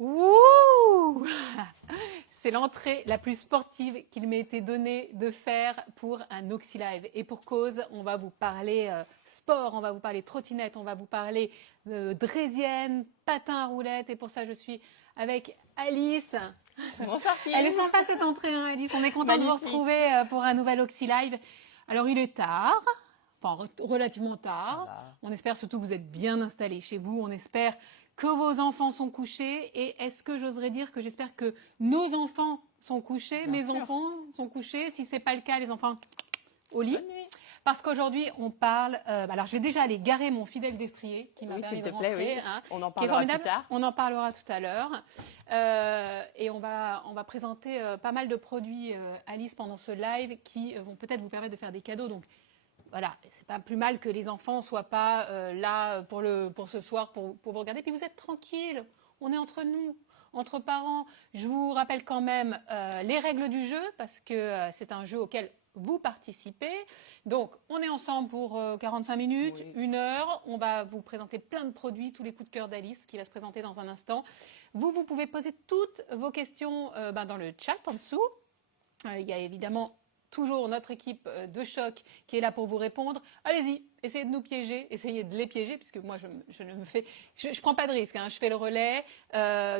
Ouh! C'est l'entrée la plus sportive qu'il m'ait été donné de faire pour un OxyLive. Et pour cause, on va vous parler sport, on va vous parler trottinette, on va vous parler draisienne, patin à roulettes. Et pour ça, je suis avec Alice. Bonsoir Kim. Elle est sympa cette entrée, hein, Alice. On est content de vous retrouver pour un nouvel OxyLive. Alors, il est tard. Enfin, relativement tard. On espère surtout que vous êtes bien installés chez vous. On espère que vos enfants sont couchés. Et est-ce que j'oserais dire que j'espère que nos enfants sont couchés, mes enfants sont couchés. Si ce n'est pas le cas, les enfants au lit. Parce qu'aujourd'hui, on parle... alors, je vais déjà aller garer mon fidèle destrier qui m'a permis de rentrer. Oui. Hein, on en parlera plus tard. On en parlera tout à l'heure. Et on va présenter pas mal de produits, Alice, pendant ce live qui vont peut-être vous permettre de faire des cadeaux. Donc, voilà, c'est pas plus mal que les enfants ne soient pas là pour ce soir, pour vous regarder. Puis vous êtes tranquille, on est entre nous, entre parents. Je vous rappelle quand même les règles du jeu, parce que c'est un jeu auquel vous participez. Donc, on est ensemble pour 45 minutes, 1 heure. On va vous présenter plein de produits, tous les coups de cœur d'Alice, qui va se présenter dans un instant. Vous pouvez poser toutes vos questions dans le chat en dessous. Il y a évidemment toujours notre équipe de choc qui est là pour vous répondre. Allez-y, essayez de nous piéger, essayez de les piéger, puisque moi, je prends pas de risque, hein, je fais le relais.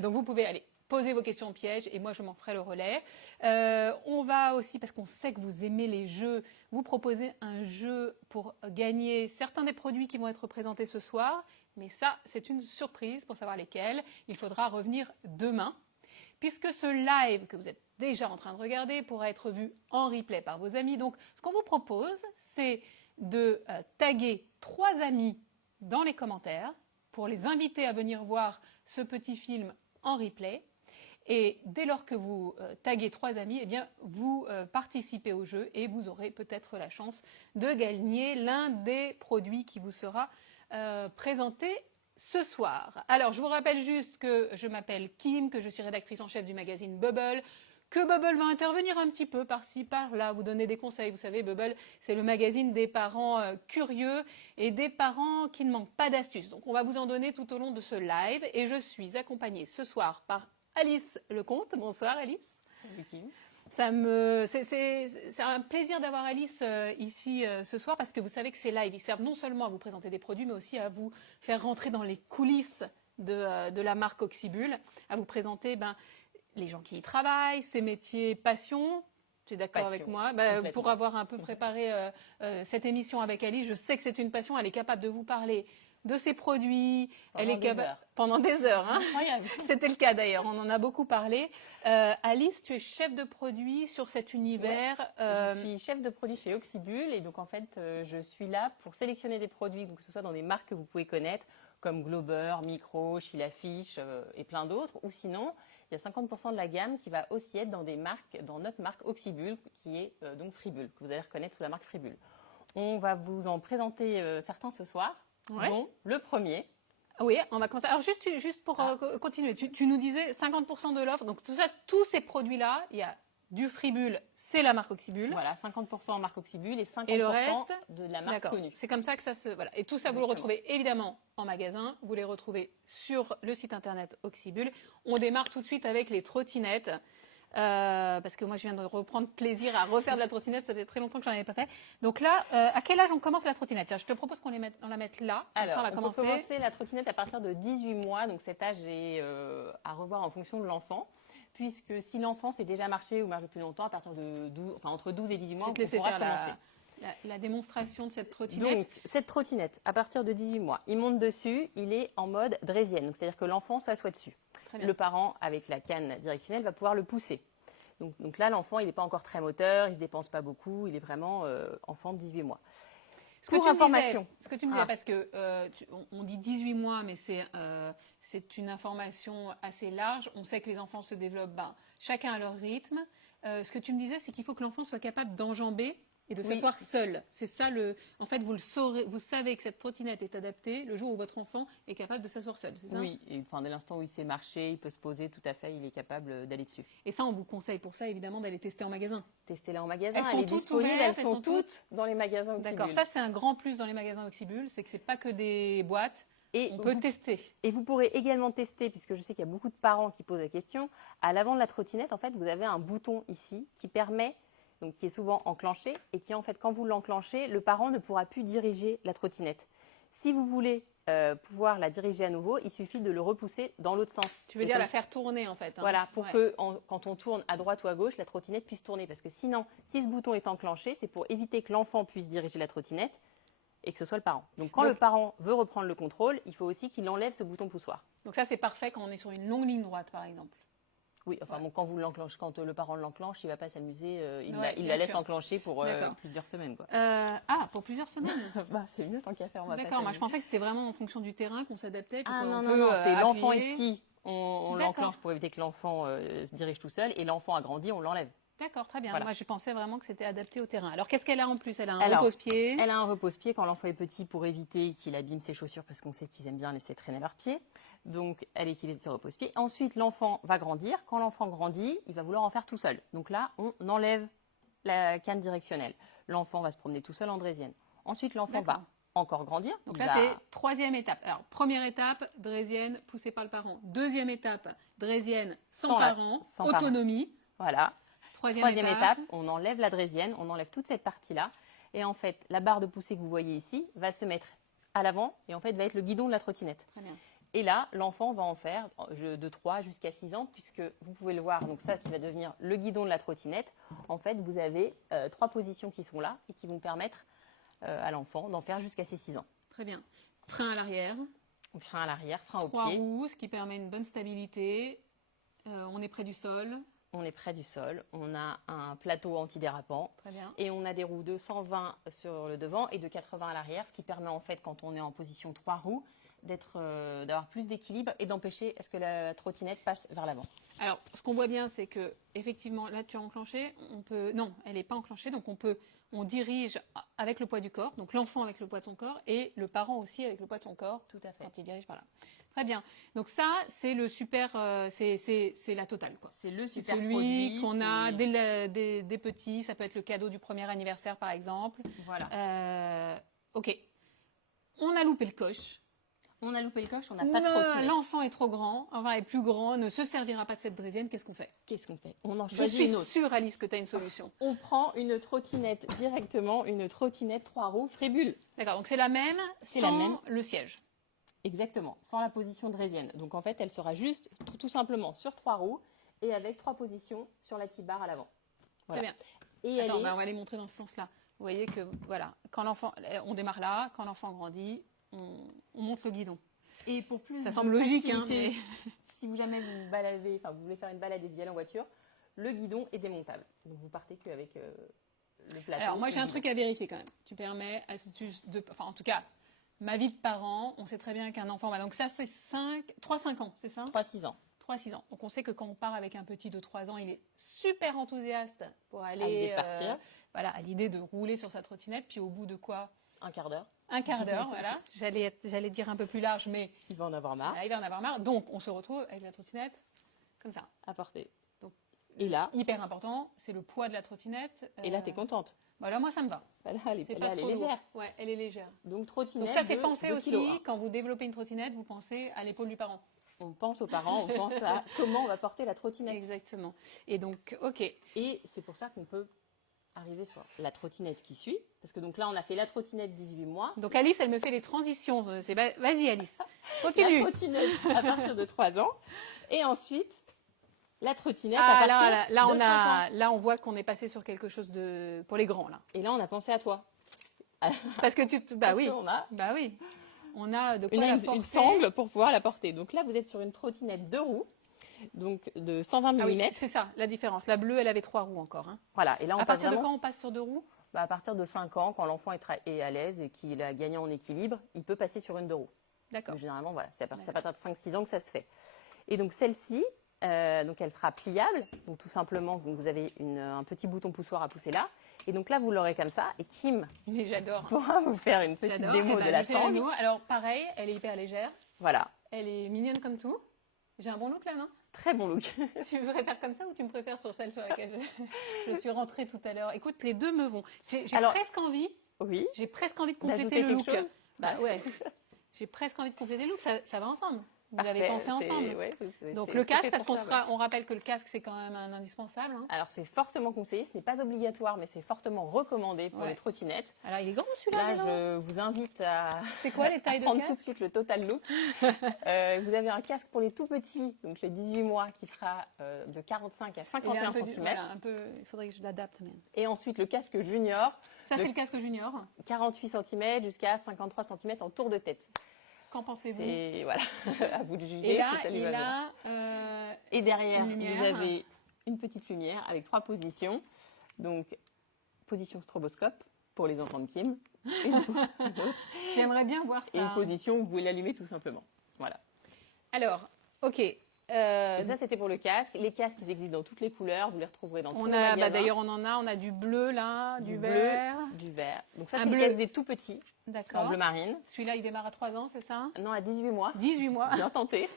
Donc, vous pouvez aller poser vos questions pièges et moi, je m'en ferai le relais. On va aussi, parce qu'on sait que vous aimez les jeux, vous proposer un jeu pour gagner certains des produits qui vont être présentés ce soir. Mais ça, c'est une surprise pour savoir lesquels. Il faudra revenir demain, puisque ce live que vous êtes déjà en train de regarder pourra être vu en replay par vos amis. Donc, ce qu'on vous propose, c'est de taguer 3 amis dans les commentaires pour les inviter à venir voir ce petit film en replay. Et dès lors que vous taguez 3 amis, eh bien, vous participez au jeu et vous aurez peut-être la chance de gagner l'un des produits qui vous sera présenté ce soir. Alors, je vous rappelle juste que je m'appelle Kim, que je suis rédactrice en chef du magazine Bubble, que Bubble va intervenir un petit peu par-ci, par-là, vous donner des conseils. Vous savez, Bubble, c'est le magazine des parents curieux et des parents qui ne manquent pas d'astuces. Donc, on va vous en donner tout au long de ce live. Et je suis accompagnée ce soir par Alice Lecomte. Bonsoir, Alice. Salut, Kim. C'est un plaisir d'avoir Alice ici ce soir, parce que vous savez que ces lives, ils servent non seulement à vous présenter des produits, mais aussi à vous faire rentrer dans les coulisses de la marque Oxybul, à vous présenter les gens qui y travaillent, ces métiers passion. Tu es d'accord avec moi? Pour avoir un peu préparé cette émission avec Alice, je sais que c'est une passion. Elle est capable de vous parler de ses produits. Pendant des heures. Hein. Incroyable. C'était le cas d'ailleurs, on en a beaucoup parlé. Alice, tu es chef de produit sur cet univers. Ouais, je suis chef de produit chez Oxybul et donc en fait je suis là pour sélectionner des produits, donc que ce soit dans des marques que vous pouvez connaître comme Glober, Micro, Chilafiche et plein d'autres, ou sinon il y a 50% de la gamme qui va aussi être dans des marques, dans notre marque Oxybul qui est donc Fribule, que vous allez reconnaître sous la marque Fribule. On va vous en présenter certains ce soir, dont le premier. Oui, on va commencer. Alors juste pour continuer, tu nous disais 50% de l'offre, donc tout ça, tous ces produits-là, il y a du Fribule, c'est la marque Oxybul. Voilà, 50% en marque Oxybul et 50% le reste, de la marque connue. C'est comme ça que ça se... Voilà. Et tout ça, vous le retrouvez évidemment en magasin, vous les retrouvez sur le site internet Oxybul. On démarre tout de suite avec les trottinettes. Parce que moi, je viens de reprendre plaisir à refaire de la trottinette. Ça fait très longtemps que j'en avais pas fait. Donc là, à quel âge on commence la trottinette? Tiens, je te propose qu'on la mette là. Alors, ça, on peut commencer la trottinette à partir de 18 mois. Donc cet âge est à revoir en fonction de l'enfant. Puisque si l'enfant sait déjà marcher ou marche depuis longtemps, à partir de 12, enfin entre 12 et 18 mois, on pourra commencer. La démonstration de cette trottinette. Donc, cette trottinette, à partir de 18 mois, il monte dessus, il est en mode draisienne. C'est-à-dire que l'enfant s'assoit dessus. Le parent, avec la canne directionnelle, va pouvoir le pousser. Donc là, l'enfant, il n'est pas encore très moteur, il ne se dépense pas beaucoup, il est vraiment enfant de 18 mois. Pour information. Ce que tu me disais, parce que on dit 18 mois, mais c'est une information assez large. On sait que les enfants se développent chacun à leur rythme. Ce que tu me disais, c'est qu'il faut que l'enfant soit capable d'enjamber et de s'asseoir seul. C'est ça en fait, vous le saurez, vous savez que cette trottinette est adaptée le jour où votre enfant est capable de s'asseoir seul, c'est ça? Oui, et dès l'instant où il sait marcher, il peut se poser, tout à fait, il est capable d'aller dessus. Et ça, on vous conseille pour ça, évidemment, d'aller tester en magasin. Tester-les en magasin, elles sont toutes ouvertes, elles sont toutes dans les magasins Oxybul. D'accord, ça c'est un grand plus dans les magasins Oxybul, c'est que c'est pas que des boîtes. Et On peut tester. Et vous pourrez également tester, puisque je sais qu'il y a beaucoup de parents qui posent la question, à l'avant de la trottinette, en fait, vous avez un bouton ici qui permet, donc qui est souvent enclenché, et qui, en fait, quand vous l'enclenchez, le parent ne pourra plus diriger la trottinette. Si vous voulez pouvoir la diriger à nouveau, il suffit de le repousser dans l'autre sens. Tu veux dire la faire tourner en fait. Hein. Voilà, pour que quand on tourne à droite ou à gauche, la trottinette puisse tourner. Parce que sinon, si ce bouton est enclenché, c'est pour éviter que l'enfant puisse diriger la trottinette et que ce soit le parent. Donc quand le parent veut reprendre le contrôle, il faut aussi qu'il enlève ce bouton poussoir. Donc ça c'est parfait quand on est sur une longue ligne droite par exemple. Oui, enfin bon, quand le parent l'enclenche, il ne va pas s'amuser, il Ouais, la laisse sûr. enclencher pour plusieurs semaines. Quoi. Pour plusieurs semaines. C'est mieux tant qu'à faire. D'accord, moi je pensais que c'était vraiment en fonction du terrain qu'on s'adaptait. Ah non, c'est l'enfant est petit, on l'enclenche pour éviter que l'enfant se dirige tout seul, et l'enfant a grandi, on l'enlève. D'accord, très bien. Voilà. Moi je pensais vraiment que c'était adapté au terrain. Alors qu'est-ce qu'elle a en plus? Elle a un repose-pied. Elle a un repose-pied quand l'enfant est petit pour éviter qu'il abîme ses chaussures parce qu'on sait qu'ils aiment bien laisser traîner leurs pieds. Donc elle est équipée de ses repose-pieds. Ensuite l'enfant va grandir. Quand l'enfant grandit, il va vouloir en faire tout seul. Donc là on enlève la canne directionnelle. L'enfant va se promener tout seul en draisienne. Ensuite l'enfant va encore grandir. Donc là c'est troisième étape. Alors première étape, draisienne poussée par le parent. Deuxième étape, draisienne sans parent, autonomie. Voilà. Troisième étape, on enlève la draisienne, on enlève toute cette partie-là. Et en fait, la barre de poussée que vous voyez ici va se mettre à l'avant et en fait va être le guidon de la trottinette. Très bien. Et là, l'enfant va en faire de 3 jusqu'à 6 ans, puisque vous pouvez le voir, donc ça qui va devenir le guidon de la trottinette. En fait, vous avez 3 positions qui sont là et qui vont permettre à l'enfant d'en faire jusqu'à ses 6 ans. Très bien. Frein à l'arrière. Frein à l'arrière, frein au pied. 3 roues, ce qui permet une bonne stabilité. On est près du sol. On est près du sol, on a un plateau antidérapant. Très bien. Et on a des roues de 120 sur le devant et de 80 à l'arrière, ce qui permet en fait, quand on est en position 3 roues, d'avoir plus d'équilibre et d'empêcher à ce que la trottinette passe vers l'avant. Alors, ce qu'on voit bien, c'est que effectivement, là, tu as enclenché. Non, elle n'est pas enclenchée, donc on dirige avec le poids du corps, donc l'enfant avec le poids de son corps et le parent aussi avec le poids de son corps. Tout à fait. Quand il dirige par là. Très bien. Donc ça, c'est le super, c'est la totale, quoi. C'est le super celui produit qu'on a des petits. Ça peut être le cadeau du premier anniversaire, par exemple. Voilà. Ok. On a loupé le coche. On a loupé le coche, on n'a pas de trottinette. L'enfant est trop grand, enfin est plus grand, ne se servira pas de cette draisienne. Qu'est-ce qu'on fait? On en choisit une autre. Je suis sûre, Alice, que tu as une solution. On prend une trottinette directement, une trottinette 3 roues Frébule. D'accord, donc c'est la même sans le siège. Exactement, sans la position draisienne. Donc en fait, elle sera juste tout simplement sur 3 roues et avec 3 positions sur la T-bar à l'avant. Voilà. Très bien. Et on va les montrer dans ce sens-là. Vous voyez que voilà, quand l'enfant, on démarre là, quand l'enfant grandit, on monte le guidon. Et pour plus ça semble logique, mais si jamais vous baladez, enfin vous voulez faire une balade et en voiture, le guidon est démontable. Donc vous partez qu'avec le plateau. Alors moi j'ai un truc à vérifier quand même. Tu permets, en tout cas. Ma vie de parent, on sait très bien qu'un enfant va. Donc ça, c'est 3-5 ans, c'est ça? 3-6 ans. 3-6 ans. Donc on sait que quand on part avec un petit de 3 ans, il est super enthousiaste pour aller à l'idée de partir. Voilà, à l'idée de rouler sur sa trottinette. Puis au bout de quoi? Un quart d'heure. Un quart d'heure, voilà. J'allais dire un peu plus large, mais il va en avoir marre. Voilà, il va en avoir marre. Donc on se retrouve avec la trottinette comme ça. À portée. Donc, et là, hyper important, c'est le poids de la trottinette. Et là, tu es contente. Voilà, moi ça me va. Là, elle est légère. Ouais, elle est légère. Donc trottinette. Donc ça, c'est pensé aussi, kg. quand vous développez une trottinette, vous pensez à l'épaule du parent. On pense aux parents, on pense à comment on va porter la trottinette. Exactement. Et donc, ok. Et c'est pour ça qu'on peut arriver sur la trottinette qui suit. Parce que donc là, on a fait la trottinette 18 mois. Donc Alice, elle me fait les transitions. Vas-y Alice, continue. La trottinette à partir de 3 ans. Et ensuite, la trottinette à partir de 5 ans. Là, on voit qu'on est passé sur quelque chose pour les grands. Là. Et là, on a pensé à toi. Parce que oui. On a de quoi la porter. Une sangle pour pouvoir la porter. Donc là, vous êtes sur une trottinette 2 roues, donc de 120 mm. Oui, c'est ça, la différence. La bleue, elle avait 3 roues encore. Hein. Voilà. Et là, à partir de quand on passe sur 2 roues? À partir de 5 ans, quand l'enfant est à l'aise et qu'il a gagné en équilibre, il peut passer sur une 2 roues. D'accord. Généralement, voilà, c'est à partir de 5-6 ans que ça se fait. Et donc celle-ci, donc elle sera pliable. Donc tout simplement, vous avez un petit bouton poussoir à pousser là. Et donc là, vous l'aurez comme ça. Et Kim pourra vous faire une petite démo de la sangle. Alors pareil, elle est hyper légère. Voilà. Elle est mignonne comme tout. J'ai un bon look là, non? Très bon look. Tu préfères comme ça ou tu me préfères sur celle sur laquelle je suis rentrée tout à l'heure? Écoute, les deux me vont. J'ai presque envie. Oui. J'ai presque envie de compléter le look. Chose ouais. j'ai presque envie de compléter le look. Ça va ensemble. Vous Parfait, l'avez pensé ensemble. ouais, Donc c'est- le c'est casque, fait parce pour qu'on ça, ouais. on rappelle que le casque, c'est quand même un indispensable. Hein. Alors c'est fortement conseillé, ce n'est pas obligatoire, mais c'est fortement recommandé pour Ouais. les trottinettes. Alors il est grand celui-là. Là, dis donc. je vous invite à, C'est quoi les à tailles de prendre tout de casque? suite le total look. Vous avez un casque pour les tout petits, donc les 18 mois, qui sera de 45 à Il est 51 un peu cm. voilà, un peu. Il faudrait que je l'adapte. Mais... Et ensuite le casque junior, Ça, Le- c'est le casque junior. 48 cm jusqu'à 53 cm en tour de tête. Qu'en pensez-vous? C'est voilà, à vous de juger. Et là, si ça lui va bien. Et derrière, une lumière. vous avez une petite lumière avec 3 positions. Donc, position stroboscope pour les enfants de Kim. j'aimerais bien voir Et une ça. position où vous pouvez l'allumer tout simplement. Voilà. Alors, ok. Donc ça, c'était pour le casque. Les casques, ils existent dans toutes les couleurs. Vous les retrouverez dans tous On les a, magasins. d'ailleurs, on a du bleu là, du bleu, vert. du vert. Donc ça, Un c'est le bleu. casque des tout petits, en D'accord. bleu marine. Celui-là, il démarre à 3 ans, c'est ça? Non, à 18 mois. 18 mois. Bien tenté.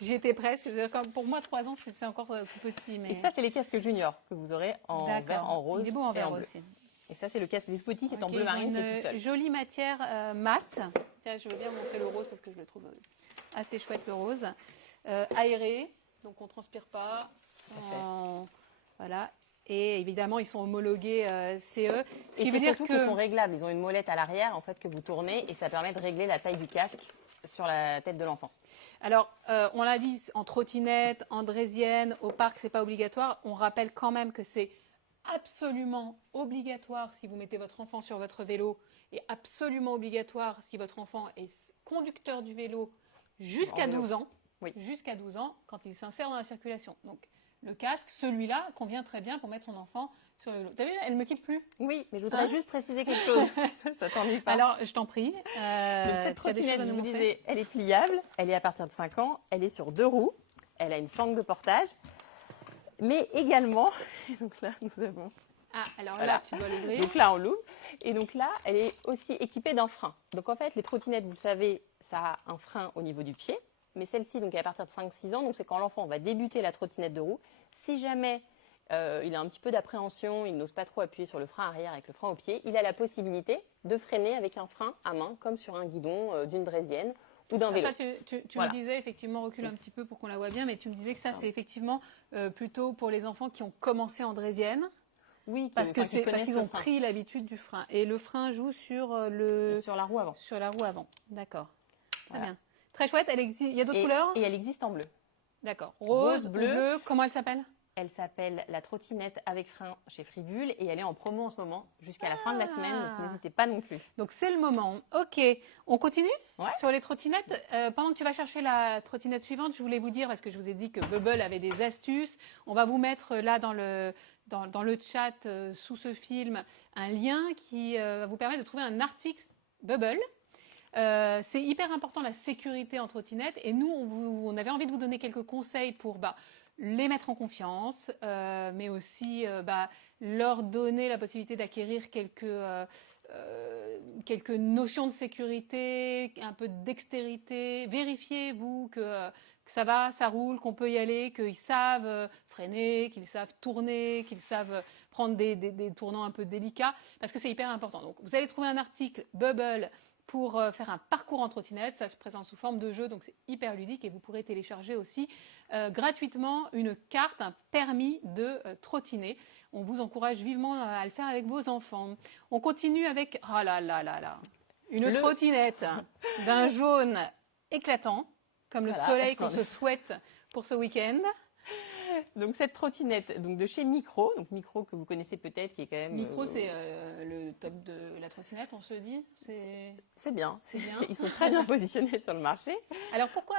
J'y étais presque. C'est-à-dire que pour moi, 3 ans, c'est encore tout petit. Mais... Et ça, c'est les casques juniors que vous aurez en D'accord. vert, en rose Il est beau en et vert en bleu. aussi. Et ça, c'est le casque des tout petits qui est en Ok, bleu ils ont marine qui est tout seul. une jolie matière mate. Tiens, je veux bien vous montrer le rose parce que je le trouve assez chouette, le rose. Aéré, donc on ne transpire pas. Tout à fait. Voilà. Et évidemment, ils sont homologués CE. Ce Et qui veut c'est dire surtout que... qu'ils sont réglables. Ils ont une molette à l'arrière en fait que vous tournez et ça permet de régler la taille du casque sur la tête de l'enfant. Alors, on l'a dit, en trottinette, en draisienne, au parc, c'est pas obligatoire. On rappelle quand même que c'est absolument obligatoire si vous mettez votre enfant sur votre vélo et absolument obligatoire si votre enfant est conducteur du vélo jusqu'à En vélo. 12 ans. Oui. Jusqu'à 12 ans, quand il s'insère dans la circulation. Donc, le casque, celui-là, convient très bien pour mettre son enfant sur le vélo. T'as vu, elle me quitte plus. Oui, mais je voudrais Hein juste préciser quelque chose. ça t'ennuie pas. Alors, je t'en prie. Donc, cette tu as des trottinette, choses à je nous vous montrer disais, elle est pliable, elle est à partir de 5 ans, elle est sur 2 roues, elle a une sangle de portage, mais également, donc là, nous avons, Ah, alors Voilà. là, tu dois l'ouvrir. donc là, on l'ouvre, et donc là, elle est aussi équipée d'un frein. Donc en fait, les trottinettes, vous le savez, ça a un frein au niveau du pied, mais celle-ci, donc, est à partir de 5-6 ans, donc c'est quand l'enfant va débuter la trottinette de roue. Si jamais il a un petit peu d'appréhension, il n'ose pas trop appuyer sur le frein arrière avec le frein au pied, il a la possibilité de freiner avec un frein à main, comme sur un guidon d'une draisienne ou d'un Ah, vélo. ça, tu Voilà. me disais, effectivement, recule un petit peu pour qu'on la voit bien, mais tu me disais que ça, Ah. c'est effectivement plutôt pour les enfants qui ont commencé en draisienne, Oui, parce qu'ils ont pris l'habitude du frein. Et le frein joue sur, sur la roue avant. sur la roue avant. D'accord. Très Voilà. bien. Très chouette. Il y a d'autres Et, couleurs? et elle existe en bleu. D'accord. Rose, Rose, bleu. bleu. Comment elle s'appelle? Elle s'appelle la trottinette avec frein chez Fribule et elle est en promo en ce moment jusqu'à la fin de la semaine, donc n'hésitez pas non plus. Donc c'est le moment. Ok, on continue Ouais. sur les trottinettes. Pendant que tu vas chercher la trottinette suivante, je voulais vous dire, parce que je vous ai dit que Bubble avait des astuces, on va vous mettre là dans le chat sous ce film un lien qui va vous permettre de trouver un article Bubble. C'est hyper important la sécurité en trottinette et nous on avait envie de vous donner quelques conseils pour les mettre en confiance, mais aussi leur donner la possibilité d'acquérir quelques notions de sécurité, un peu de dextérité. Vérifiez, vous, que ça va, ça roule, qu'on peut y aller, qu'ils savent freiner, qu'ils savent tourner, qu'ils savent prendre des tournants un peu délicats, parce que c'est hyper important. Donc, vous allez trouver un article Bubble pour faire un parcours en trottinette. Ça se présente sous forme de jeu, donc c'est hyper ludique et vous pourrez télécharger aussi gratuitement une carte, un permis de trottiner. On vous encourage vivement à le faire avec vos enfants. On continue avec, oh là là là là, une trottinette d'un jaune éclatant, comme le Voilà, soleil qu'on splendide. se souhaite pour ce week-end. Donc cette trottinette donc de chez Micro, donc Micro que vous connaissez peut-être, qui est quand même Micro, c'est le top de la trottinette, on se dit. c'est bien. C'est bien. Ils sont très bien positionnés sur le marché. Alors pourquoi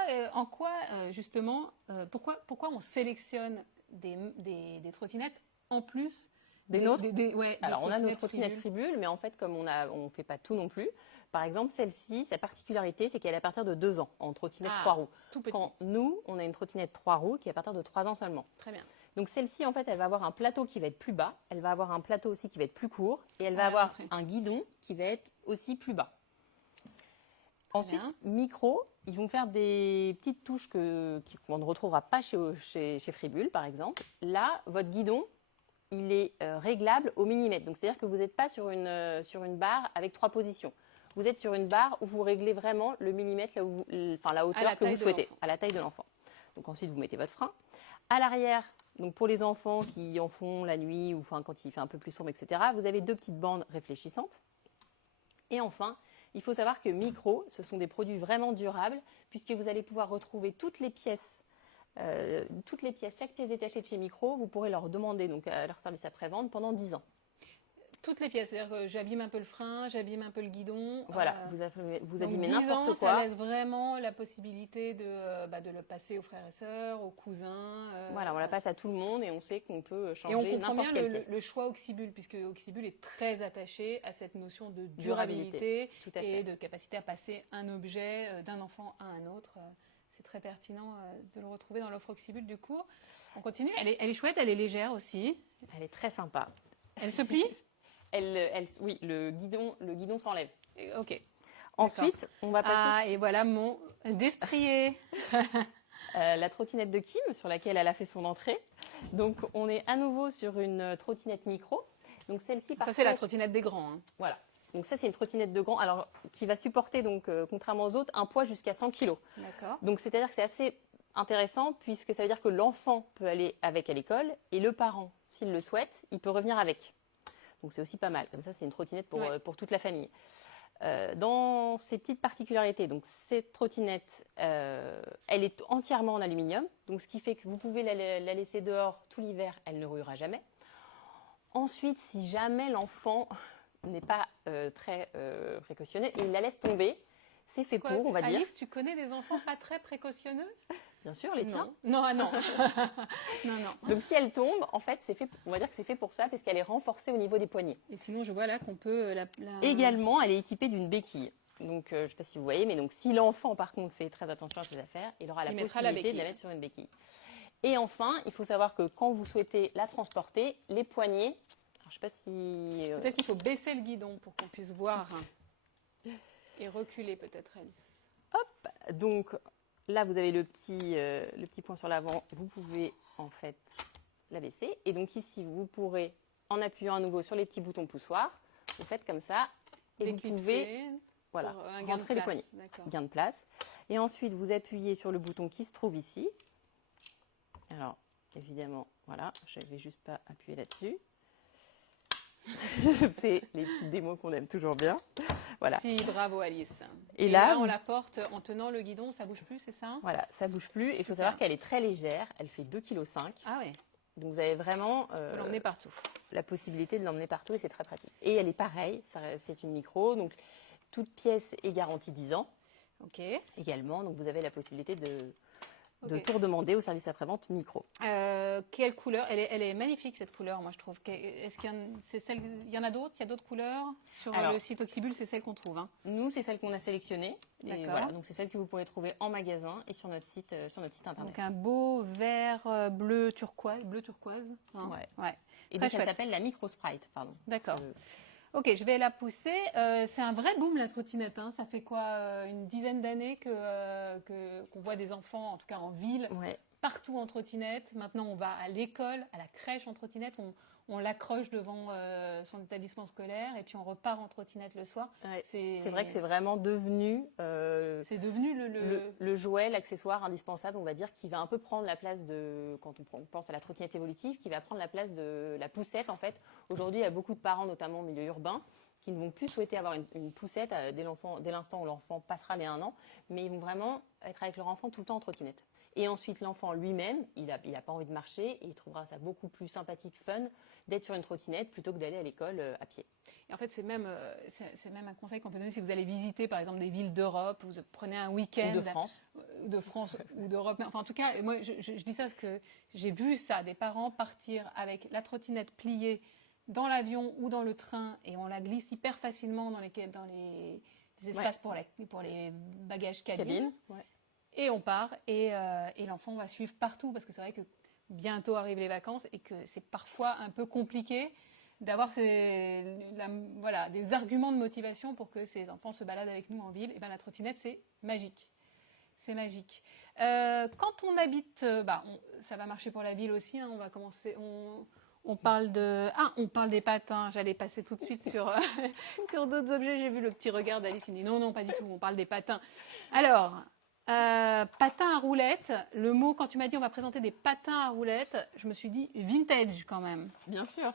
on sélectionne des trottinettes en plus Des nôtres. Ouais, Alors, on a nos trottinettes trottinettes Fribule, mais en fait, comme on fait pas tout non plus. Par exemple, celle-ci, sa particularité, c'est qu'elle est à partir de 2 ans en trottinette 3 roues. tout petit. Quand nous, on a une trottinette 3 roues qui est à partir de 3 ans seulement. Très bien. Donc celle-ci, en fait, elle va avoir un plateau qui va être plus bas, elle va avoir un plateau aussi qui va être plus court, et elle va À avoir l'entrée. un guidon qui va être aussi plus bas. Ensuite, bien. Micro, ils vont faire des petites touches qu'on ne retrouvera pas chez Fribule, par exemple. Là, votre guidon, il est réglable au millimètre. Donc, c'est-à-dire que vous n'êtes pas sur une barre avec 3 positions. vous êtes sur une barre où vous réglez vraiment le millimètre, là où la hauteur que vous souhaitez, à la taille de l'enfant. Donc ensuite, vous mettez votre frein. À l'arrière, donc pour les enfants qui en font la nuit ou quand il fait un peu plus sombre, etc., vous avez 2 petites bandes réfléchissantes. Et enfin, il faut savoir que Micro, ce sont des produits vraiment durables, puisque vous allez pouvoir retrouver toutes les pièces, chaque pièce détachée de chez Micro, vous pourrez leur demander donc, à leur service après-vente pendant 10 ans. Toutes les pièces, c'est-à-dire que j'abîme un peu le frein, j'abîme un peu le guidon. Voilà, vous abîmez n'importe quoi. Ça laisse vraiment la possibilité de le passer aux frères et sœurs, aux cousins. Voilà, on la passe à tout le monde et on sait qu'on peut changer et on comprend n'importe bien quelle pièce. le choix Oxybul, puisque Oxybul est très attaché à cette notion de durabilité tout à fait. et de capacité à passer un objet d'un enfant à un autre. C'est très pertinent de le retrouver dans l'offre Oxybul du coup. On continue, elle est chouette, elle est légère aussi. Elle est très sympa. Elle se plie. Oui, le guidon s'enlève. Ok. Ensuite, on va passer et voilà mon destrier. la trottinette de Kim sur laquelle elle a fait son entrée. Donc, on est à nouveau sur une trottinette Micro. Donc, celle-ci, ça, c'est la trottinette des grands. Hein. Voilà. Donc, ça, c'est une trottinette de grand, alors qui va supporter, donc, contrairement aux autres, un poids jusqu'à 100 kg. D'accord. Donc, c'est-à-dire que c'est assez intéressant puisque ça veut dire que l'enfant peut aller avec à l'école et le parent, s'il le souhaite, il peut revenir avec. Donc c'est aussi pas mal. Comme ça, c'est une trottinette pour toute la famille. Dans ses petites particularités, donc cette trottinette, elle est entièrement en aluminium. Donc ce qui fait que vous pouvez la laisser dehors tout l'hiver, elle ne rouillera jamais. Ensuite, si jamais l'enfant n'est pas très précautionneux, il la laisse tomber. C'est fait pour, on va dire. Alice, tu connais des enfants pas très précautionneux? Bien sûr, les tiens. Non. non. Donc si elle tombe, en fait, on va dire que c'est fait pour ça, puisqu'elle est renforcée au niveau des poignets. Et sinon, je vois là qu'on peut Également, elle est équipée d'une béquille. Donc, je ne sais pas si vous voyez, mais donc si l'enfant, par contre, fait très attention à ses affaires, il aura la possibilité de la mettre sur une béquille. Et enfin, il faut savoir que quand vous souhaitez la transporter, les poignets, alors, je ne sais pas si... Peut-être qu'il faut baisser le guidon pour qu'on puisse voir et reculer peut-être, Alice. Hop, donc... Là, vous avez le petit point sur l'avant. Vous pouvez en fait la baisser. Et donc ici, vous pourrez, en appuyant à nouveau sur les petits boutons poussoirs, vous faites comme ça. Et vous pouvez rentrer les poignets. Gain de place. Et ensuite, vous appuyez sur le bouton qui se trouve ici. Alors, évidemment, voilà, je ne vais juste pas appuyer là-dessus. C'est les petites démos qu'on aime toujours bien. Voilà. Si, bravo Alice. Et là, on la porte en tenant le guidon, ça bouge plus, c'est ça? Voilà, ça bouge plus. Il faut savoir qu'elle est très légère, elle fait 2,5 kg. Ah ouais. Donc vous avez vraiment l'emmener partout. La possibilité de l'emmener partout et c'est très pratique. Et elle est pareille, c'est une Micro, donc toute pièce est garantie 10 ans. Ok. Également, donc vous avez la possibilité de tout redemander au service après-vente Micro. Quelle couleur? Elle est magnifique cette couleur, moi je trouve. Est-ce qu'il y en a d'autres? Il y a d'autres couleurs? Sur le site Oxybul, c'est celle qu'on trouve. Hein. Nous, c'est celle qu'on a sélectionnée. D'accord. Voilà, donc c'est celle que vous pourrez trouver en magasin et sur notre site internet. Donc un beau vert bleu turquoise. Hein. Ouais. Et donc elle s'appelle la Micro Sprite, pardon. D'accord. Ok, je vais la pousser. C'est un vrai boom la trottinette. Hein. Ça fait quoi, une dizaine d'années qu'on voit des enfants, en tout cas en ville, partout en trottinette. Maintenant, on va à l'école, à la crèche en trottinette. On l'accroche devant son établissement scolaire et puis on repart en trottinette le soir. Ouais, c'est vrai que c'est vraiment devenu, le jouet, l'accessoire indispensable, on va dire, qui va un peu prendre la place de, quand on pense à la trottinette évolutive, qui va prendre la place de la poussette en fait. Aujourd'hui, il y a beaucoup de parents, notamment au milieu urbain, qui ne vont plus souhaiter avoir une poussette dès l'instant où l'enfant passera les 1 an, mais ils vont vraiment être avec leur enfant tout le temps en trottinette. Et ensuite, l'enfant lui-même, il n'a pas envie de marcher et il trouvera ça beaucoup plus sympathique, fun, d'être sur une trottinette plutôt que d'aller à l'école à pied. Et en fait, c'est même un conseil qu'on peut donner si vous allez visiter, par exemple, des villes d'Europe, vous prenez un week-end. Ou de France. Ou d'Europe. Enfin, en tout cas, moi, je dis ça parce que j'ai vu ça, des parents partir avec la trottinette pliée dans l'avion ou dans le train et on la glisse hyper facilement dans les espaces pour les bagages cabine. Et on part et l'enfant va suivre partout parce que c'est vrai que bientôt arrivent les vacances et que c'est parfois un peu compliqué d'avoir des arguments de motivation pour que ces enfants se baladent avec nous en ville. Et bien la trottinette, c'est magique. C'est magique. Quand on habite, ça va marcher pour la ville aussi. Hein, on On parle on parle des patins. J'allais passer tout de suite sur, sur d'autres objets. J'ai vu le petit regard d'Alice. Il dit non, pas du tout. On parle des patins. Alors, patins à roulettes. Le mot, quand tu m'as dit on va présenter des patins à roulettes, je me suis dit vintage quand même. Bien sûr.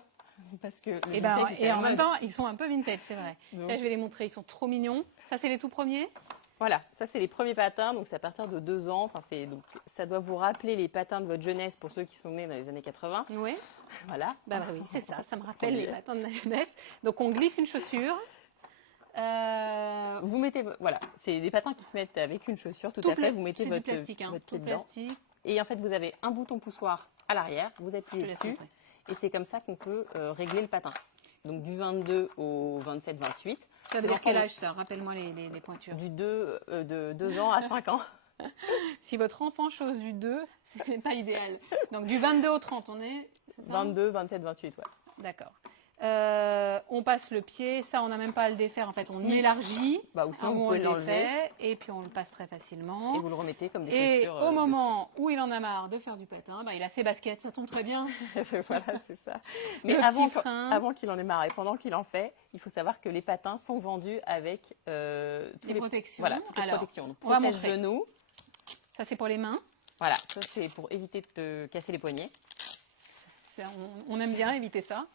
Parce que Et en même temps, ils sont un peu vintage, c'est vrai. Donc, Là, je vais les montrer. Ils sont trop mignons. Ça, c'est les tout premiers. voilà, ça c'est les premiers patins, donc c'est à partir de 2 ans. Enfin, donc, ça doit vous rappeler les patins de votre jeunesse pour ceux qui sont nés dans les années 80. Oui. Voilà. Bah oui, c'est ça. Ça me rappelle les patins de la jeunesse. Donc, on glisse une chaussure. Vous mettez, voilà, c'est des patins qui se mettent avec une chaussure, tout à fait. Vous mettez votre, plastique, votre tout pied dedans. plastique. Et en fait, vous avez un bouton poussoir à l'arrière, vous appuyez Je laisse dessus, montrer. et c'est comme ça qu'on peut régler le patin. Donc du 22 au 27-28. Ça veut dire quel âge ça? Rappelle-moi les pointures. Du 2, de 2 ans à 5 ans. Si votre enfant chose du 2, ce n'est pas idéal. Donc du 22 au 30, on est, c'est ça? 22, 27, 28, ouais. D'accord. On passe le pied, ça on n'a même pas à le défaire en fait, on élargit, Bah, ou sinon, vous on pouvez le l'enlever défait et puis on le passe très facilement. et vous le remettez comme des Et chaussures. au moment où il en a marre de faire du patin, il a ses baskets, ça tombe très bien. Voilà, c'est ça. Mais Mais petit frein. avant qu'il en ait marre et pendant qu'il en fait, il faut savoir que les patins sont vendus avec Les protections. Voilà, toutes les Alors, protections. Donc, on va protège montrer. genoux. Ça c'est pour les mains. Voilà, ça c'est pour éviter de te casser les poignets. On aime bien éviter ça.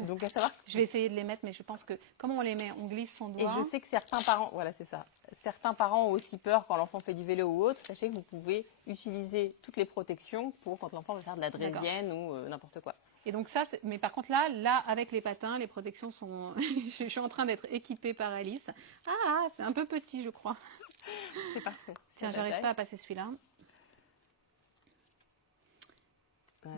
Donc à savoir. Je vais essayer de les mettre, mais je pense que comment on les met, on glisse son Et doigt. je sais que certains parents, voilà, c'est ça. Certains parents ont aussi peur quand l'enfant fait du vélo ou autre. Sachez que vous pouvez utiliser toutes les protections pour quand l'enfant veut faire de la draisienne ou n'importe quoi. Et donc ça, mais par contre là, avec les patins, les protections sont. Je suis en train d'être équipée par Alice. Ah, c'est un peu petit, je crois. C'est parfait. Tiens, j'arrive pas à passer celui-là.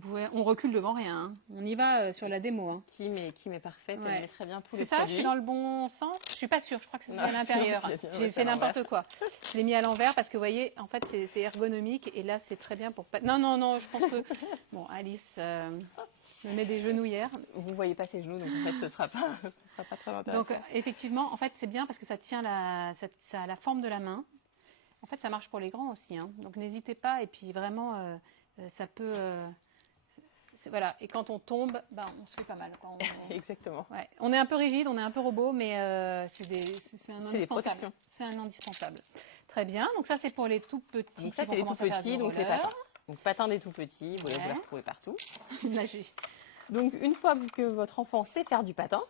Ouais, on recule devant rien. Hein. On y va sur la démo. Hein. Kim est parfaite. Ouais. Elle met très bien tous les C'est ça, produits. je suis dans le bon sens. Je suis pas sûre. Je crois que c'est Non, à l'intérieur. J'ai fait n'importe quoi. Je l'ai mis à l'envers parce que vous voyez, en fait, c'est ergonomique et là, c'est très bien pour pas. Non, je pense que. Bon, Alice me met des genouillères. Vous voyez pas ses genoux, donc en fait, ce sera pas très intéressant. Donc effectivement, en fait, c'est bien parce que ça tient ça a la forme de la main. En fait, ça marche pour les grands aussi. Hein. Donc n'hésitez pas. Et puis vraiment, ça peut. Voilà. Et quand on tombe, on se fait pas mal. Quoi. Exactement. Ouais. On est un peu rigide, on est un peu robot, mais c'est un indispensable. C'est un indispensable. Très bien. Donc ça, c'est pour les tout petits. Donc ça, c'est les tout petits, donc les patins. Donc patins des tout petits, vous les retrouvez partout. Là, donc une fois que votre enfant sait faire du patin,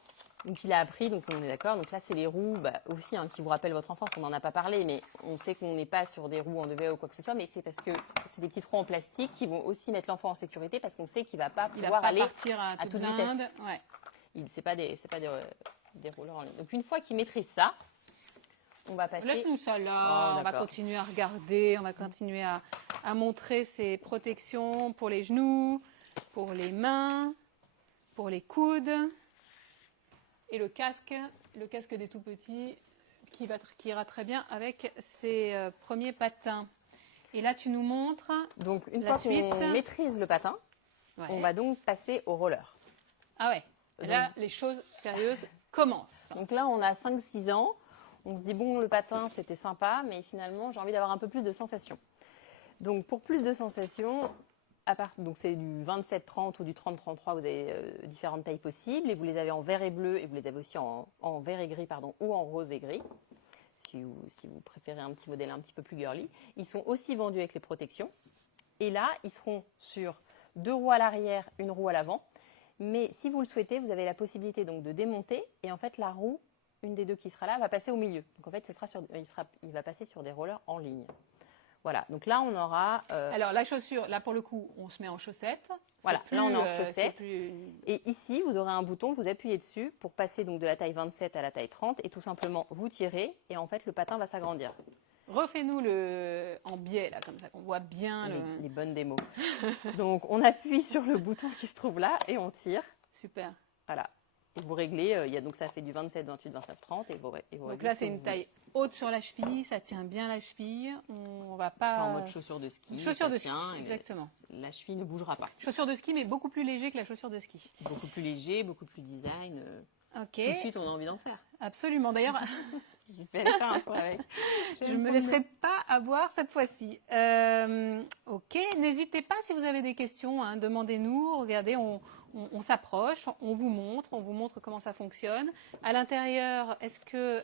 donc il a appris, donc on est d'accord. Donc là, c'est les roues aussi qui vous rappellent votre enfance. On n'en a pas parlé, mais on sait qu'on n'est pas sur des roues en EVA ou quoi que ce soit. Mais c'est parce que c'est des petites roues en plastique qui vont aussi mettre l'enfant en sécurité parce qu'on sait qu'il ne va pas pouvoir aller partir à toute vitesse. Ouais. C'est pas des rouleurs en ligne. Donc une fois qu'il maîtrise ça, on va passer. Laisse-nous ça là. On va continuer à regarder. On va continuer à montrer ses protections pour les genoux, pour les mains, pour les coudes. Et le casque des tout petits qui ira très bien avec ces premiers patins. Et là, tu nous montres. Donc, une fois qu'on maîtrise le patin, on va donc passer au roller. Ah ouais. Et là, les choses sérieuses commencent. Donc là, on a 5-6 ans. On se dit, bon, le patin, c'était sympa, mais finalement, j'ai envie d'avoir un peu plus de sensations. Donc, pour plus de sensations, donc c'est du 27-30 ou du 30-33, vous avez différentes tailles possibles et vous les avez en vert et bleu et vous les avez aussi en vert et gris ou en rose et gris, si vous préférez un petit modèle un petit peu plus girly. Ils sont aussi vendus avec les protections et là, ils seront sur 2 roues à l'arrière, 1 roue à l'avant. Mais si vous le souhaitez, vous avez la possibilité donc de démonter et en fait la roue, une des deux qui sera là, va passer au milieu. Donc en fait, il va passer sur des rollers en ligne. Voilà, donc là on aura... Alors la chaussure, là pour le coup, on se met en chaussettes. Voilà, là on est en chaussettes. Et ici, vous aurez un bouton, vous appuyez dessus pour passer donc de la taille 27 à la taille 30 et tout simplement vous tirez et en fait le patin va s'agrandir. Refais-nous en biais, là, comme ça qu'on voit bien les bonnes démos. Donc on appuie sur le bouton qui se trouve là et on tire. Super. Voilà. Et vous réglez, donc ça fait du 27, 28, 29, 30 et vous donc là c'est une taille haute sur la cheville, ça tient bien la cheville, on va pas... C'est en mode chaussure de ski. Chaussure de ski, exactement. La cheville ne bougera pas. Chaussure de ski mais beaucoup plus léger que la chaussure de ski. Beaucoup plus léger, beaucoup plus design. Ok. Tout de suite on a envie d'en faire. Absolument, d'ailleurs... Je vais aller faire un tour avec. Je ne me laisserai pas avoir cette fois-ci. Ok, n'hésitez pas si vous avez des questions, hein, demandez-nous. Regardez, on On s'approche, on vous montre comment ça fonctionne. À l'intérieur,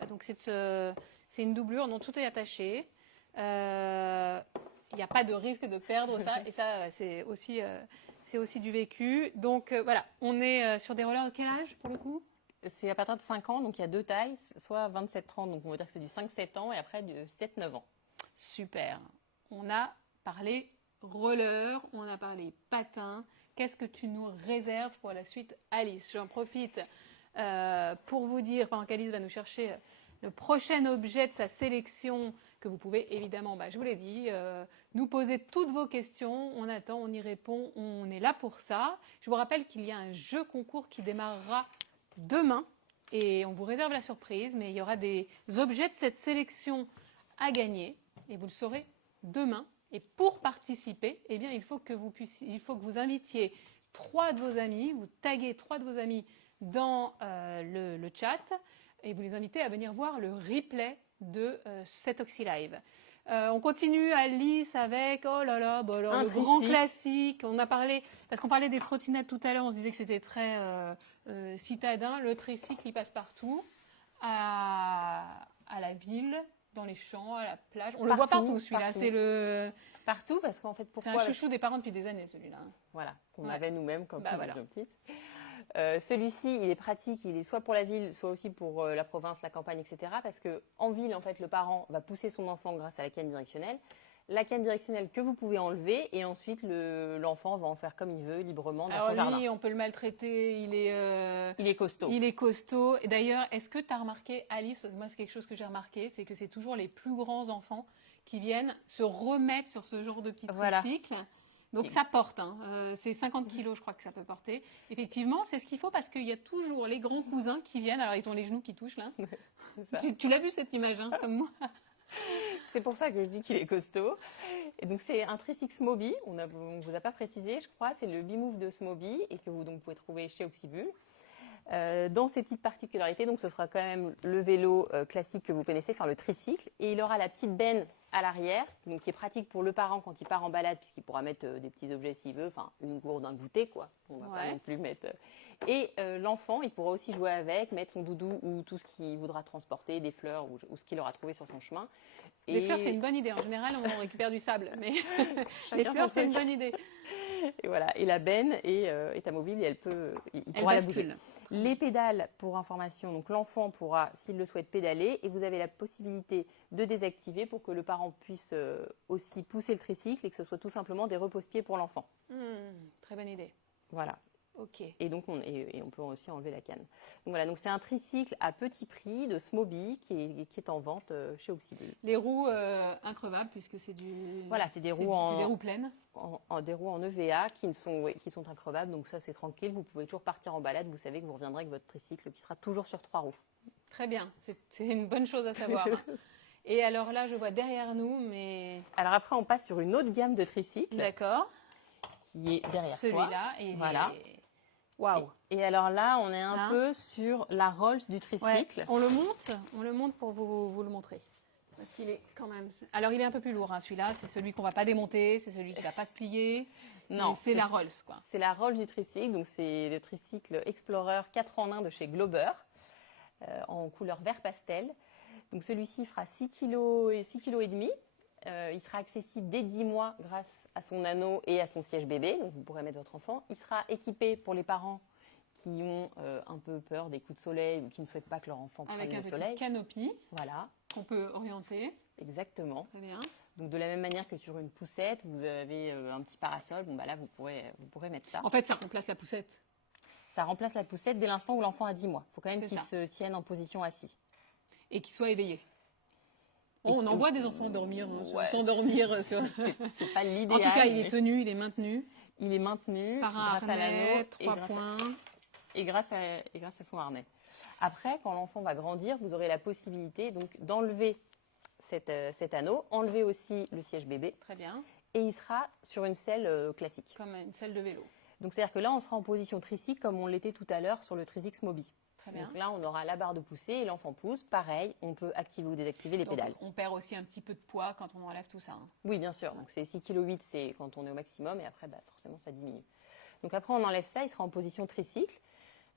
donc c'est une doublure, dont tout est attaché. Il n'y a pas de risque de perdre ça, et ça, c'est aussi du vécu. Donc voilà, on est sur des rollers de quel âge pour le coup? C'est à partir de 5 ans, donc il y a 2 tailles, soit 27-30, donc on va dire que c'est du 5-7 ans, et après du 7-9 ans. Super. On a parlé roller, on a parlé patin. Qu'est-ce que tu nous réserves pour la suite, Alice? J'en profite pour vous dire, pendant qu'Alice va nous chercher le prochain objet de sa sélection, que vous pouvez évidemment, je vous l'ai dit, nous poser toutes vos questions. On attend, on y répond, on est là pour ça. Je vous rappelle qu'il y a un jeu concours qui démarrera demain et on vous réserve la surprise, mais il y aura des objets de cette sélection à gagner et vous le saurez demain. Et pour participer, eh bien, il faut que vous invitiez 3 de vos amis, vous taguez 3 de vos amis dans le chat et vous les invitez à venir voir le replay de cet OxyLive. On continue, Alice, avec le grand classique. On a parlé, parce qu'on parlait des trottinettes tout à l'heure, on se disait que c'était très citadin. Le tricycle, il passe partout, à la ville, dans les champs, à la plage. On le voit partout, celui-là. C'est partout, parce qu'en fait, pourquoi c'est un chouchou des parents depuis des années, celui-là. Voilà, qu'on avait nous-mêmes quand on était petites. Celui-ci, il est pratique, il est soit pour la ville, soit aussi pour la province, la campagne, etc. Parce qu'en ville, en fait, le parent va pousser son enfant grâce à la canne directionnelle. La canne directionnelle que vous pouvez enlever et ensuite l'enfant va en faire comme il veut, librement dans son jardin. Lui, on peut le maltraiter, il est costaud. Il est costaud. Et d'ailleurs, est-ce que tu as remarqué, Alice, parce que moi c'est quelque chose que j'ai remarqué, c'est que c'est toujours les plus grands enfants qui viennent se remettre sur ce genre de petit tricycle. Donc ça porte, c'est 50 kilos je crois que ça peut porter. Effectivement, c'est ce qu'il faut parce qu'il y a toujours les grands cousins qui viennent, alors ils ont les genoux qui touchent là. Tu l'as vu cette image, comme moi. C'est pour ça que je dis qu'il est costaud. Et donc c'est un tricycle Smoby, on ne vous a pas précisé, je crois, c'est le B-Move de Smoby et que vous donc, pouvez trouver chez Oxybul. Dans ces petites particularités, donc ce sera quand même le vélo classique que vous connaissez, enfin le tricycle, et il aura la petite benne à l'arrière, donc qui est pratique pour le parent quand il part en balade, puisqu'il pourra mettre des petits objets s'il veut, enfin une gourde, un goûter, quoi. On va pas non plus mettre. Et l'enfant, il pourra aussi jouer avec, mettre son doudou ou tout ce qu'il voudra transporter, des fleurs ou ce qu'il aura trouvé sur son chemin. Des fleurs, c'est une bonne idée. En général, on récupère du sable, mais les fleurs, c'est une bonne idée. Et voilà. Et la benne est amovible et il pourra la bouger. Les pédales, pour information, donc l'enfant pourra, s'il le souhaite, pédaler et vous avez la possibilité de désactiver pour que le parent puisse aussi pousser le tricycle et que ce soit tout simplement des repose-pieds pour l'enfant. Très bonne idée. Voilà. Ok. Et donc on peut aussi enlever la canne. Donc voilà, donc c'est un tricycle à petit prix de Smoby qui est en vente chez Oxybul. Les roues increvables puisque c'est du. Voilà, c'est des roues des roues pleines. Des roues en EVA qui sont increvables, donc ça c'est tranquille. Vous pouvez toujours partir en balade. Vous savez que vous reviendrez avec votre tricycle qui sera toujours sur 3 roues. Très bien, c'est une bonne chose à savoir. Et alors là, je vois derrière nous, mais. Alors après, on passe sur une autre gamme de tricycles. D'accord. Qui est derrière celui-là. Et voilà. Waouh. Et alors là, on est un peu sur la Rolls du tricycle. Ouais. On le monte pour vous le montrer. Parce qu'il est quand même. Alors il est un peu plus lourd, celui-là. C'est celui qu'on va pas démonter, c'est celui qui va pas se plier. Non, c'est la Rolls, quoi. C'est la Rolls du tricycle. Donc c'est le tricycle Explorer 4 en 1 de chez Glober, en couleur vert pastel. Donc celui-ci fera 6,5 kg. Il sera accessible dès 10 mois grâce à son anneau et à son siège bébé. Donc vous pourrez mettre votre enfant. Il sera équipé pour les parents qui ont un peu peur des coups de soleil ou qui ne souhaitent pas que leur enfant prenne le soleil. Avec un petit canopy. Voilà. Qu'on peut orienter. Exactement. Très bien. Donc de la même manière que sur une poussette, vous avez un petit parasol. Bon là vous pourrez mettre ça. En fait, ça remplace la poussette. Ça remplace la poussette dès l'instant où l'enfant a 10 mois. Il faut quand même qu'il se tienne en position assis. Et qu'il soit éveillé. On en voit des enfants dormir, s'endormir. C'est pas l'idéal. En tout cas, il est tenu, il est maintenu. Il est maintenu par un grâce à l'anneau 3 points. Et grâce à son harnais. Après, quand l'enfant va grandir, vous aurez la possibilité donc d'enlever cet anneau, enlever aussi le siège bébé. Très bien. Et il sera sur une selle classique. Comme une selle de vélo. Donc c'est-à-dire que là, on sera en position tricycle comme on l'était tout à l'heure sur le tricycle Smoby. Très bien. Donc là, on aura la barre de poussée et l'enfant pousse. Pareil, on peut activer ou désactiver les pédales. On perd aussi un petit peu de poids quand on enlève tout ça. Oui, bien sûr. Donc c'est 6,8 kg, c'est quand on est au maximum et après, forcément, ça diminue. Donc après, on enlève ça, il sera en position tricycle.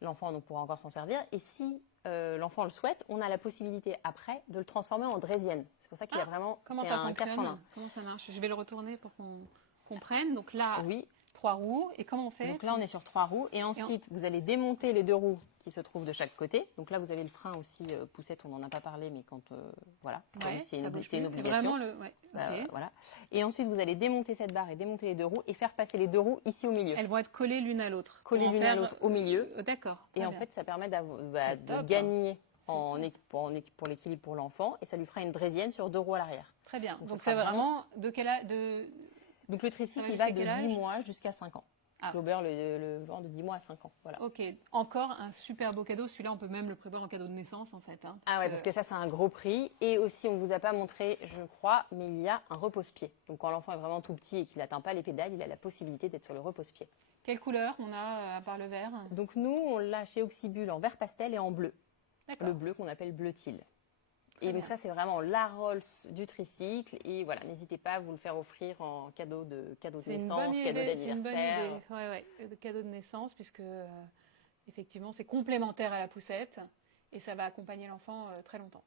L'enfant donc, pourra encore s'en servir. Et si l'enfant le souhaite, on a la possibilité après de le transformer en draisienne. C'est pour ça qu'il y a vraiment Comment c'est ça un 4 en fonctionne? 1. Comment ça marche? Je vais le retourner pour qu'on comprenne. Donc là, Oui, 3 roues. Et comment on fait? donc là, on est sur 3 roues. Et ensuite, vous allez démonter les 2 roues qui se trouvent de chaque côté. Donc là, vous avez le frein aussi, poussette, on n'en a pas parlé, mais quand, voilà, Ouais, c'est ça bouge une plus. obligation. Vraiment le. Ouais, ok. Voilà. Et ensuite, vous allez démonter cette barre et démonter les 2 roues et faire passer les 2 roues ici au milieu. Elles vont être collées l'une à l'autre. Collées Pour en l'une à faire- l'autre au milieu. D'accord. Et très en bien. fait, ça permet C'est de top, hein. gagner C'est pour l'équilibre pour l'enfant. Et ça lui fera une draisienne sur 2 roues à l'arrière. Très bien. Donc, Donc ce c'est sera vraiment de quel âge de... Donc le Ça tricycle, va il va jusqu'à de quel 10 âge mois jusqu'à 5 ans. Ah. Clober, le vend de 10 mois à 5 ans. Voilà. Ok. Encore un super beau cadeau. Celui-là, on peut même le prévoir en cadeau de naissance, en fait. Hein, Ah ouais, parce que ça, c'est un gros prix. Et aussi, on ne vous a pas montré, je crois, mais il y a un repose-pied. Donc quand l'enfant est vraiment tout petit et qu'il n'atteint pas les pédales, il a la possibilité d'être sur le repose-pied. Quelle couleur on a à part le vert? Donc nous, on l'a chez Oxybul en vert pastel et en bleu. D'accord. Le bleu qu'on appelle bleu teal. Très Et donc bien. ça, c'est vraiment la Rolls du tricycle. Et voilà, n'hésitez pas à vous le faire offrir en cadeau de C'est une naissance, bonne cadeau idée. C'est une bonne d'anniversaire. idée. Ouais, ouais. De cadeau de naissance, puisque effectivement, c'est complémentaire à la poussette et ça va accompagner l'enfant très longtemps.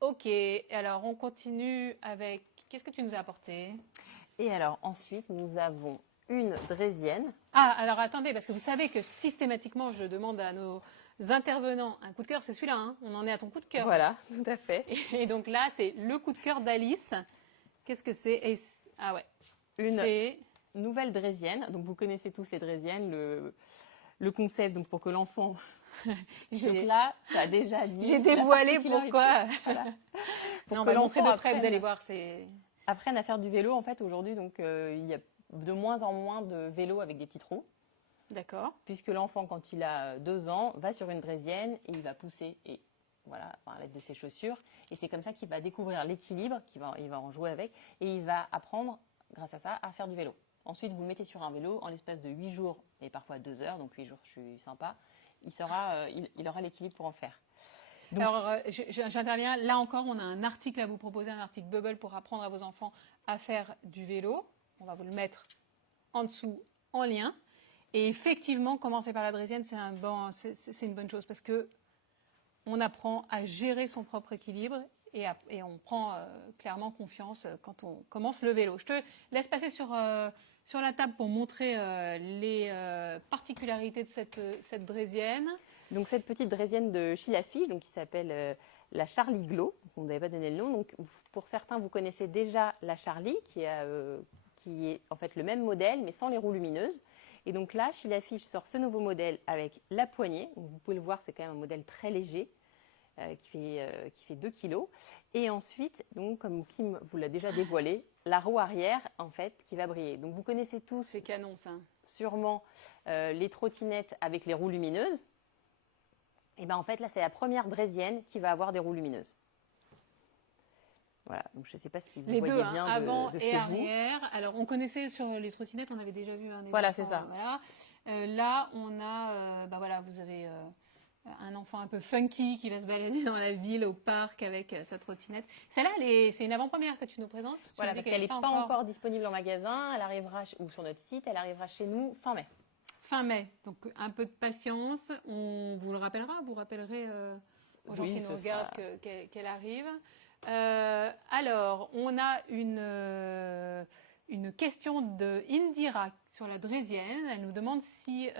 Ok. Alors, on continue avec. Qu'est-ce que tu nous as apporté? Et alors ensuite, nous avons une draisienne. Ah, alors attendez, parce que vous savez que systématiquement, je demande à nos intervenants un coup de cœur. C'est celui-là, hein. On en est à ton coup de cœur. Voilà, tout à fait. Et donc là, c'est le coup de cœur d'Alice. Qu'est-ce que c'est? Ah ouais. Une C'est nouvelle draisienne. Donc vous connaissez tous les draisiennes, le concept donc pour que l'enfant. Donc là, tu as déjà dit. j'ai la dévoilé particularité. pourquoi. Voilà. Pour Non, on que va le montrer de l'enfant près, vous apprenne- allez voir. C'est Apprennent à faire du vélo en fait aujourd'hui. Donc il y a de moins en moins de vélos avec des petits trous. d'accord. Puisque l'enfant, quand il a 2 ans, va sur une draisienne et il va pousser et voilà, à l'aide de ses chaussures. Et c'est comme ça qu'il va découvrir l'équilibre, il va en jouer avec et il va apprendre, grâce à ça, à faire du vélo. Ensuite, vous le mettez sur un vélo en l'espace de 8 jours et parfois 2 heures, donc 8 jours, je suis sympa. Il aura l'équilibre pour en faire. Donc, Alors, j'interviens. Là encore, on a un article à vous proposer, un article Bubble pour apprendre à vos enfants à faire du vélo. On va vous le mettre en dessous en lien. Et effectivement, commencer par la draisienne, c'est une bonne chose parce que on apprend à gérer son propre équilibre et on prend clairement confiance quand on commence le vélo. Je te laisse passer sur la table pour montrer les particularités de cette draisienne. Donc cette petite draisienne de Sheila Fish, donc qui s'appelle la Charlie Glow, on n'avait pas donné le nom. Donc pour certains, vous connaissez déjà la Charlie, qui est en fait le même modèle, mais sans les roues lumineuses. Et donc là, Sheila Fish sort ce nouveau modèle avec la poignée. Donc vous pouvez le voir, c'est quand même un modèle très léger, qui fait 2 kg. Et ensuite, donc, comme Kim vous l'a déjà dévoilé, la roue arrière, en fait, qui va briller. Donc vous connaissez tous C'est canon, ça. sûrement les trottinettes avec les roues lumineuses. Et bien en fait, là, c'est la première draisienne qui va avoir des roues lumineuses. Voilà, donc je ne sais pas si vous Les voyez deux, bien avant de et chez vous. arrière. Alors, on connaissait sur les trottinettes, on avait déjà vu un des Voilà, enfants, c'est ça. voilà. Là, on a, voilà, vous avez un enfant un peu funky qui va se balader dans la ville, au parc avec sa trottinette. Celle-là, c'est une avant-première que tu nous présentes. Tu Voilà, nous dis parce qu'elle n'est pas encore disponible en magasin. Elle arrivera ou sur notre site, elle arrivera chez nous fin mai. Fin mai. Donc, un peu de patience. On vous le rappellera. Vous rappellerez aux gens Oui, qui nous ce regardent sera- qu'elle arrive. Alors, on a une question de Indira sur la draisienne. Elle nous demande si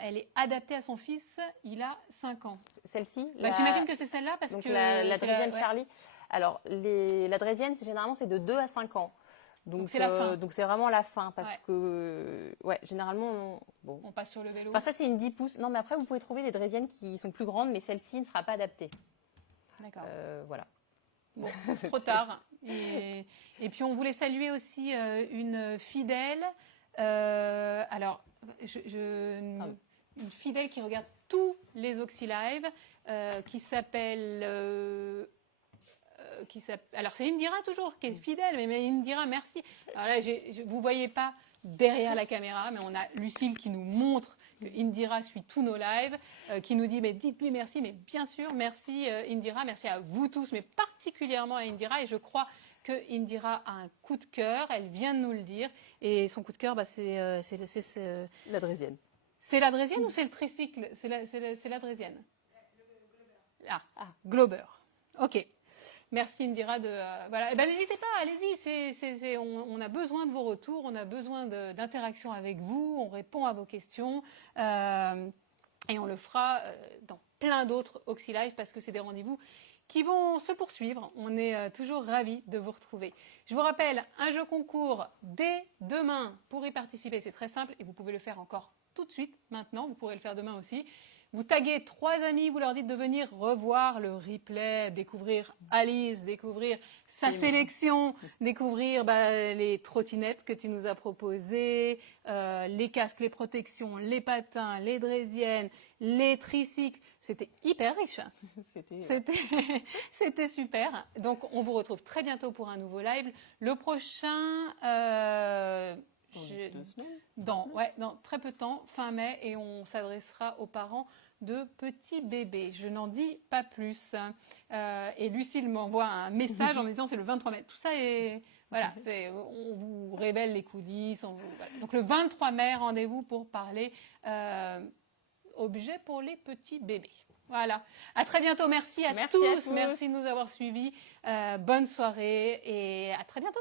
elle est adaptée à son fils. Il a 5 ans. Celle-ci, J'imagine que c'est celle-là parce donc que la c'est draisienne ouais. Charlie. Alors, la draisienne, généralement, c'est de 2 à 5 ans. Donc, c'est la fin. Donc, c'est vraiment la fin parce Ouais. que, généralement, bon. On passe sur le vélo. Enfin, ça, c'est une 10 pouces. Non, mais après, vous pouvez trouver des draisiennes qui sont plus grandes, mais celle-ci ne sera pas adaptée. D'accord. Voilà. Bon, trop tard. Et puis on voulait saluer aussi une fidèle. Alors, une fidèle qui regarde tous les Oxy Live, qui s'appelle. Alors c'est Indira toujours qui est fidèle, mais Indira, merci. Alors là, vous voyez pas derrière la caméra, mais on a Lucille qui nous montre que Indira suit tous nos lives, qui nous dit mais dites-lui merci, mais bien sûr, merci Indira, merci à vous tous, mais particulièrement à Indira, et je crois que Indira a un coup de cœur, elle vient de nous le dire, et son coup de cœur, c'est La Drésienne. C'est la Drésienne ou c'est le tricycle? C'est la Drésienne. Glober. Ok. Merci Indira voilà. Eh ben, n'hésitez pas, allez-y. On a besoin de vos retours, on a besoin d'interaction avec vous, on répond à vos questions et on le fera dans plein d'autres OxyLive parce que c'est des rendez-vous qui vont se poursuivre. On est toujours ravis de vous retrouver. Je vous rappelle, un jeu concours dès demain pour y participer. C'est très simple et vous pouvez le faire encore tout de suite, maintenant. Vous pourrez le faire demain aussi. Vous taguez 3 amis, vous leur dites de venir revoir le replay, découvrir Alice, découvrir sa sélection, découvrir les trottinettes que tu nous as proposées, les casques, les protections, les patins, les draisiennes, les tricycles. C'était hyper riche. C'était super. Donc, on vous retrouve très bientôt pour un nouveau live. Le prochain... dans très peu de temps, fin mai, et on s'adressera aux parents de petits bébés. Je n'en dis pas plus. Et Lucille m'envoie un message en me disant c'est le 23 mai. Tout ça est... Voilà, on vous révèle les coulisses. Voilà. Donc le 23 mai, rendez-vous pour parler objets pour les petits bébés. Voilà. À très bientôt. Merci à tous. Merci de nous avoir suivis. Bonne soirée et à très bientôt.